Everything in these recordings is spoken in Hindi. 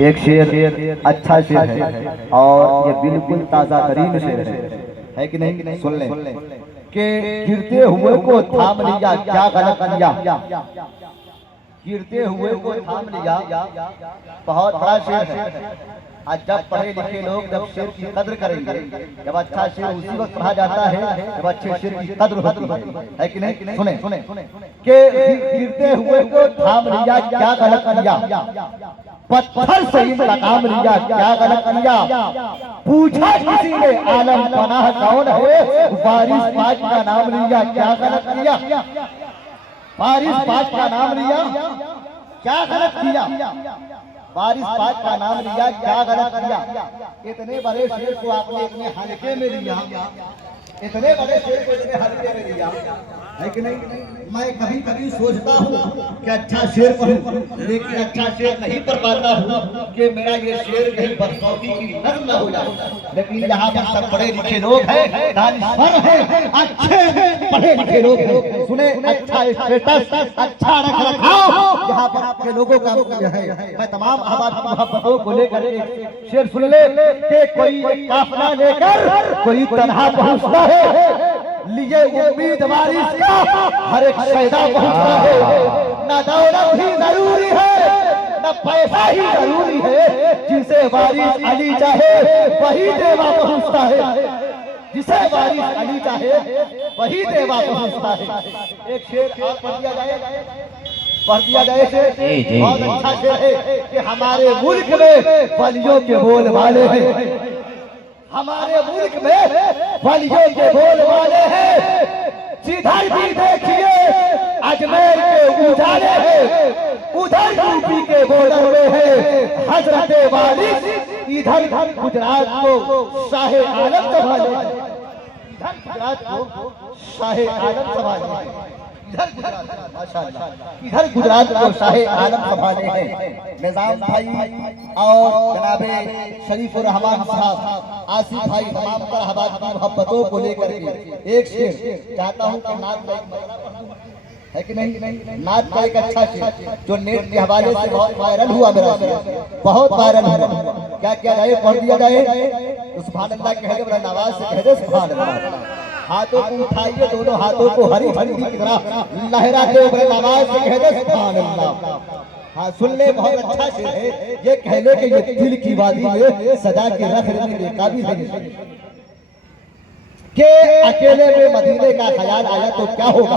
एक शेर अच्छा शेर है और ये बिल्कुल ताजा तरीन शेर है कि नहीं? सुन लें कि गिरते हुए को थाम लिया क्या गलत किया, गिरते हुए को थाम लिया, बहुत बड़ा शेर है। आज जब पढ़े लिखे लोग जब शेर की कद्र करेंगे, जब अच्छा शेर उसी वक्त पढ़ा जाता है जब अच्छे शेर की कद्र होती है कि नहीं? सुने कि गिरते हुए को थाम लिया क्या गलत किया, पत्थर से इंतकाम लिया क्या गलत किया, पूछा किसी ने आलम पनाह कौन है, वारिस पाक का नाम लिया क्या गलत किया, वारिस पाक का नाम लिया क्या गलत किया, वारिस पाक का नाम लिया क्या गलत किया। इतने बड़े शेर को आपने अपने हल्के में लिया, इतने बड़े शेर को इतने हल्के में लिया है कि नहीं? मैं कभी कभी सोचता हूँ कि अच्छा शेर पढ़ूं, लेकिन अच्छा शेर नहीं पढ़ पाता हूँ कि मेरा ये शेर कहीं बदसौती की नज़र न हो जाए। लेकिन यहाँ पर सब पढ़े लिखे लोग हैं, दानिश्वर हैं, अच्छे पढ़े लिखे लोग हैं। सुने, अच्छा स्टेटस, अच्छा रख रखाव यहाँ पर आपके लोगों का है। मैं तमाम अहबाब की मोहब्बतों को लेकर शेर सुन ले कि कोई काफिला लेकर कोई तन्हा पहुँचता है, लिए उम्मीद वारिस का हर एक शहदा पहुंचता है। न दौलत ही जरूरी है न पैसा ही जरूरी है, जिसे वारिस अली चाहे वही देवा पहुंचता है, जिसे वारिस अली चाहे वही देवा पहुंचता है। एक शेर और पढ़ दिया जाए शेर, बहुत अच्छा शेर है कि हमारे मुल्क में वलियों के बोल वाले हैं, हमारे मुल्क में वलियों के बोल वाले हैं, जिधर भी देखिए अजमेर के उजाले हैं, उधर यूपी के बॉर्डर में है हजरत वारिस, इधर गुजरात को शाहे आलम संभाले, इधर गुजरात को शाहे आलम संभाले, इधर गुजरात को शाहे आलम संभाले हैं। निजाम भाई और जनाबे शरीफुर रहमान साहब, आसिफ भाई, तमाम पर अहबाब की मोहब्बतों को लेकर के एक शेर चाहता हूँ कि नात है कि नहीं? नात का एक अच्छा शेर जो नेट के हवाले से बहुत वायरल हुआ, मेरा शेर बहुत वायरल हुआ। क्या किया जाए? पढ़ दिया जाए तो सुभान अल्लाह कह दे, बड़ा नवाज से कह दे सुभान अल्लाह। हाथों को उठाइए, दोनों हाथों को हरी झंडी की तरह लहराते हुए नवाज से कह दे सुभान अल्लाह। हाँ सुन ले, बहुत अच्छा शेर है ये, कह ले कि ये दिल की वादी में सजा के रख रही बेकाबी है कि अकेले में मदीने का ख्याल आया तो क्या होगा,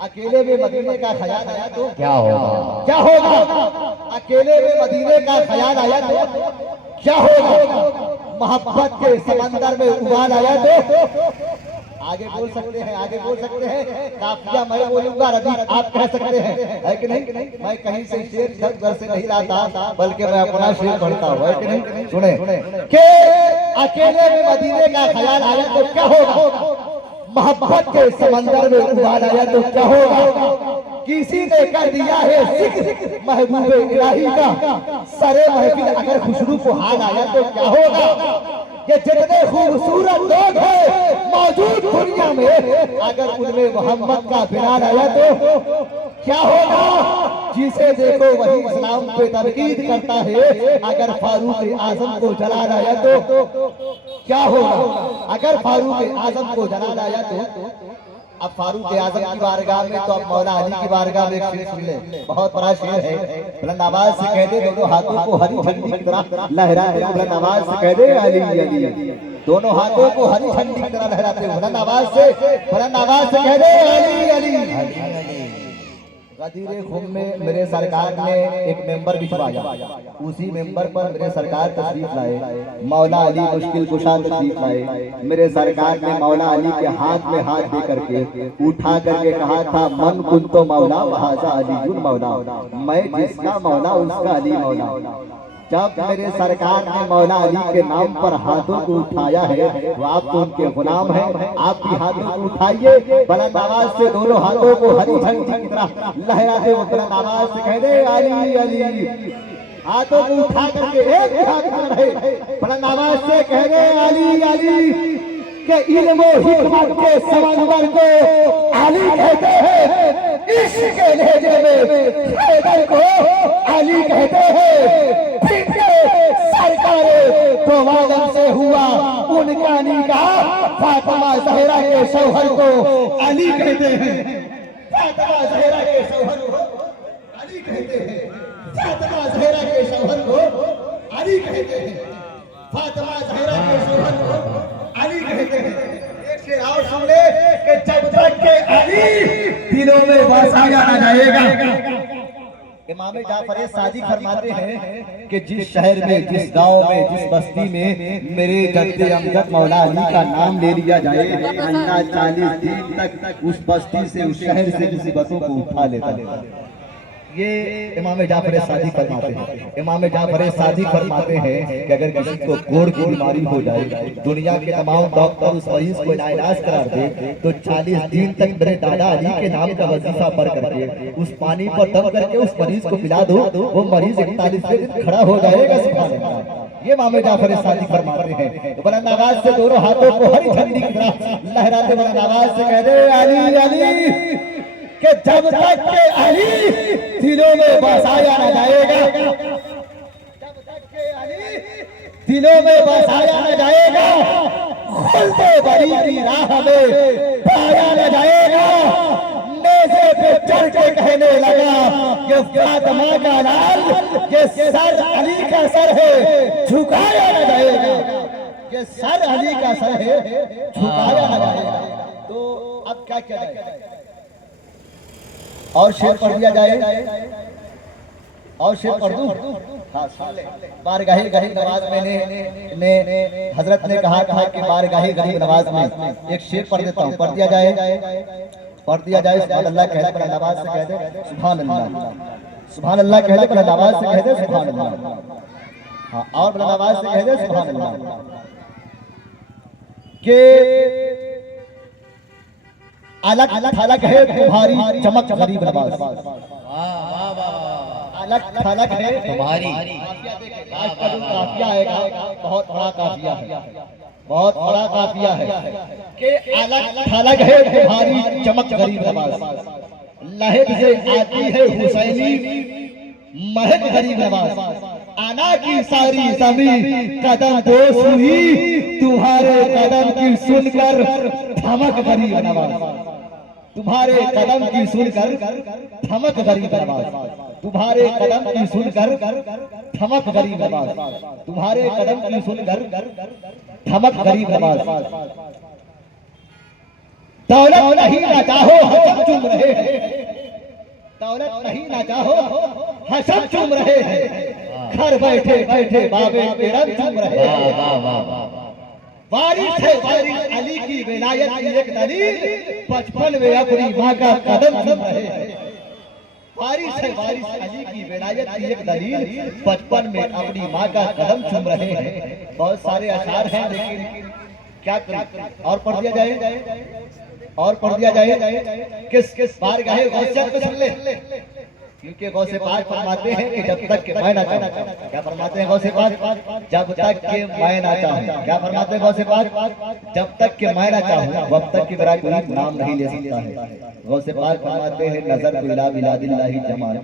अकेले में मदीने का ख्याल आया तो क्या होगा, क्या होगा, अकेले में मदीने का ख्याल आया तो क्या होगा, मोहब्बत के समंदर में उबाल आया तो आगे बोल सकते हैं, आगे बोल सकते हैं, काफिया मैं बोलूंगा, रबी आप कह सकते हैं, है कि नहीं? मैं कहीं से शेर घर से नहीं लाता, बल्कि मैं अपना शेर पढ़ता हूँ, है कि नहीं? सुने कि अकेले में मदीने का ख्याल आया तो क्या होगा, मोहब्बत के समंदर में उबाल आया तो क्या होगा, किसी ने कर दिया है जिक्र महबूब इलाही का, सरे महफिल अगर खुशबू को हाल आया तो क्या होगा, ये जितने खूबसूरत लोग हैं मौजूद दुनिया में, अगर उनमें मोहम्मद का बिलाल आया तो क्या होगा, जिसे देखो वही इस्लाम पे तनकीद करता है, अगर फारूक आजम को जलाल आया तो क्या होगा, अगर फारूक आजम को जलाल आया तो। अब फारूक आजम की बारगाह में तो अब मौला अली की बारगाह में एक शेर सुन ले, बहुत बड़ा शेर है, बुलंद आवाज से कह दे, दोनों हाथों को हरी झंडी की तरह लहराते, बुलंद आवाज से कह दे अली अली, दोनों हाथों को हरी झंडी की तरह लहराते, बुलंद आवाज से कह दे अली अली। गदीरे खुम में मेरे सरकार ने एक मेंबर बिछवाया, उसी मेंबर पर मेरे सरकार तशरीफ लाए, मौला अली मुश्किल कुशा तशरीफ लाए, मेरे सरकार ने मौला अली के हाथ में हाथ दे करके उठा करके कहा था, मन कुन तो मौला वहाजा अली मौला, मैं जिसका मौला उसका अली मौला। जब मेरे सरकार ने मौला अली के नाम पर हाथों को उठाया है, वो आप तो उनके गुलाम हैं, आप भी हाथों को उठाइए, बुलंद आवाज से दोनों हाथों को हरी झंडी की तरह लहराते हुए बुलंद आवाज से कह दे अली अली, हाथों को उठा करके एक हाथ में रहे, बुलंद आवाज से कह दे अली अली। के इल्म और हिकमत के समंदर को अली कहते हैं। इश्क के लहजे में हैदर को अली कहते हैं। फिर सरकार तो आलम से हुआ उनका निकाह, फातिमा ज़हरा के शौहर को अली कहते हैं। फातिमा ज़हरा के शौहर को अली कहते हैं। फातिमा ज़हरा के शौहर को अली कहते हैं। फातिमा ज़हरा के शौहर को अली कहते हैं। एक शेर और सुन ले कि जब तक के अली दिलों में बसाया न जाएगा। इमाम जाफर सादिक फरमाते हैं कि जिस शहर में, जिस गांव में, जिस बस्ती में मेरे जद्दे अमजद मौला अली का नाम ले लिया जाए, अल्लाह 40 दिन तक उस बस्ती से, उस शहर से मुसीबतों को उठा लेता है। ये इमाम जाफर सादिक फरमाते हैं। इमाम जाफर सादिक फरमाते हैं कि अगर किसी को गोड़ की बीमारी हो जाए, दुनिया के तमाम डॉक्टर उस मरीज को नाइलाज करार दे, तो 40 दिन तक मेरे दादा अली के नाम का वजीफा पढ़ करके उस पानी पर दम करके उस मरीज को पिला दो, वो मरीज 41वें दिन खड़ा हो जाएगा। सुभान अल्लाह। ये इमाम जाफर सादिक फरमाते हैं। तो बुलंद आवाज से दोनों हाथों को हरी झंडी की तरह लहराते बुलंद आवाज से कह दे अली अली, कि जब तक के अली दिलों में बसाया न जाएगा, जब तक के अली दिलों में बसाया न जाएगा, खुलते बड़ी की राह में पाया न जाएगा। नेज़े पे चढ़ के कहने लगा कि फातिमा का लाल, ये सर अली का सर है, झुकाया न जाएगा। ये सर अली का सर है, झुकाया न जाएगा। तो अब क्या किया जाए? और शेर पढ़ दिया जाए, और शेर पढ़ दूं? हाँ, बारगाही गरीब नवाज मैंने हजरत ने कहा कि बारगाही गरीब नवाज में एक शेर पढ़ देता हूँ। पढ़ दिया जाए, पढ़ दिया जाए। सुभान अल्लाह कह दे, बड़ा नवाज से कह दे सुभान अल्लाह। सुभान अल्लाह कह दे, बड़ा नवाज से कह दे सुभान अल्लाह। हाँ, और बड़ा नवाज से कह दे सुभान अल्लाह। के अलग थलग है तुम्हारी चमक गरीब नवाज। अलग थलग है तुम्हारी। काफिया आएगा, बहुत बड़ा काफिया है, बहुत बड़ा काफिया है कि अलग थलग है तुम्हारी चमक गरीब नवाज। लहद से आती है हुसैनी महक गरीब नवाज। आना की सारी जमीन कदम दोष हुई, तुम्हारे कदम की सुनकर धमक गरीब नवाज। तुम्हारे कदम की सुनकर धमक गरीब नवाज। तुम्हारे कदम की सुनकर धमक गरीब नवाज। तुम्हारे कदम की सुनकर धमक गरीब नवाज। दौलत नहीं ना चाहो हसब चूम रहे हैं, दौलत नहीं ना चाहो हसब चूम रहे हैं, घर बैठे बैठे बाबे के रंग चूम रहे हैं। वारिस है वारिस अली की विलायत की एक दलील, बचपन में अपनी माँ का कदम चूम रहे हैं। वारिस है वारिस अली की विलायत की एक दलील, बचपन में अपनी माँ का कदम चूम रहे हैं। बहुत सारे अशार हैं, लेकिन क्या करें? और पढ़ दिया जाए, और पढ़ दिया जाए। किस बारगाहे गौसियत को सुन ले, क्योंकि गौसे पाक फरमाते हैं कि जब तक के मैं ना चाहूं। क्या फरमाते हैं गौसे पाक? जब तक के मैं ना चाहूं। क्या फरमाते हैं गौसे पाक? जब तक के मैं ना चाहूं वब तक कि मेरा कोई नाम नहीं ले सकता है। गौसे पाक फरमाते हैं नजर बिला बिलादिल्लाहि जमाल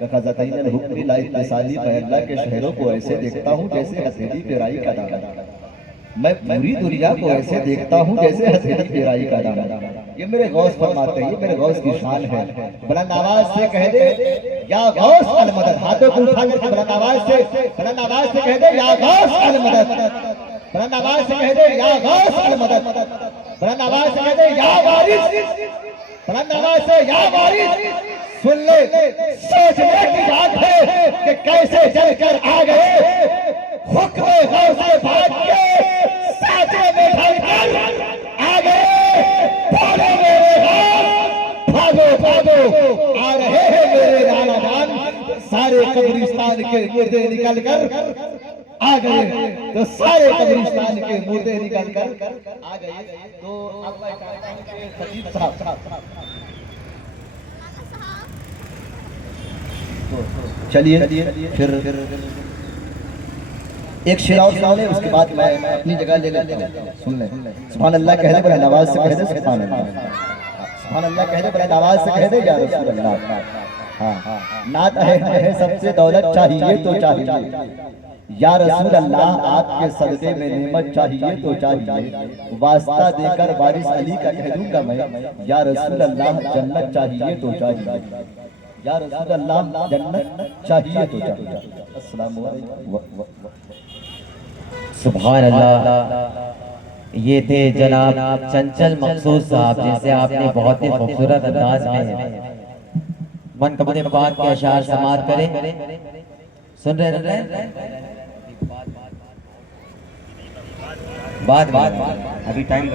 कखज़तैन हुक्म ला इत्तिसाली, मैं अल्लाह के शहरों को ऐसे देखता हूं जैसे हथेली पे राई का दाना। मैं पूरी दुनिया को ऐसे देखता हूँ जैसे हथेली पे राई का दाना। ये मेरे गौस फरमाते हैं, ये मेरे गौस की शान है। बुलंद आवाज से कह दे या गौस अल मदद। हाथों को उठा करके बुलंद आवाज से कह दे या गौस अल मदद। बुलंद आवाज से कह दे या गौस अल मदद। बुलंद आवाज से कह दे या वारिस। बुलंद आवाज से या वारिस। सुन ले, सोचने की बात है कि कैसे चलकर आ गए हुक्म गौसे भाग के साथे में ढलकर आ गए। भागो मेरे हाथ, भागो भागो, आ रहे हैं मेरे नाना जान। सारे कब्रिस्तान के मुर्दे निकल कर आ गए, तो सारे कब्रिस्तान के मुर्दे निकल कर आ गए। तो अब मैं चाहता हूं कि खतीब साहब चलिए फिर एक शेर और सुना ले, उसके बाद मैं अपनी जगह ले लेता हूँ। सुन ले, सुभान अल्लाह कह दे, बड़ा नवाज से कह दे सुभान अल्लाह, सुभान अल्लाह कह दे, बड़ा नवाज से कह दे या रसूल अल्लाह। हाँ, नात है सबसे दौलत चाहिए तो चाहिए, या रसूल अल्लाह आपके सदक़े में नेमत चाहिए तो चाहिए, वास्ता देकर वारिस अली का कह दूंगा मैं, या रसूल अल्लाह जन्नत चाहिए तो चाहिए, या रसूल अल्लाह जन्नत चाहिए तो चाहिए। अस्सलाम वालेकुम। सुभान अल्लाह। ये थे जनाब चंचल मकसूद साहब, जिनसे आपने बहुत ही खूबसूरत अंदाज में मनकबत पाक के अशार समात करें। सुन रहे बात अभी टाइम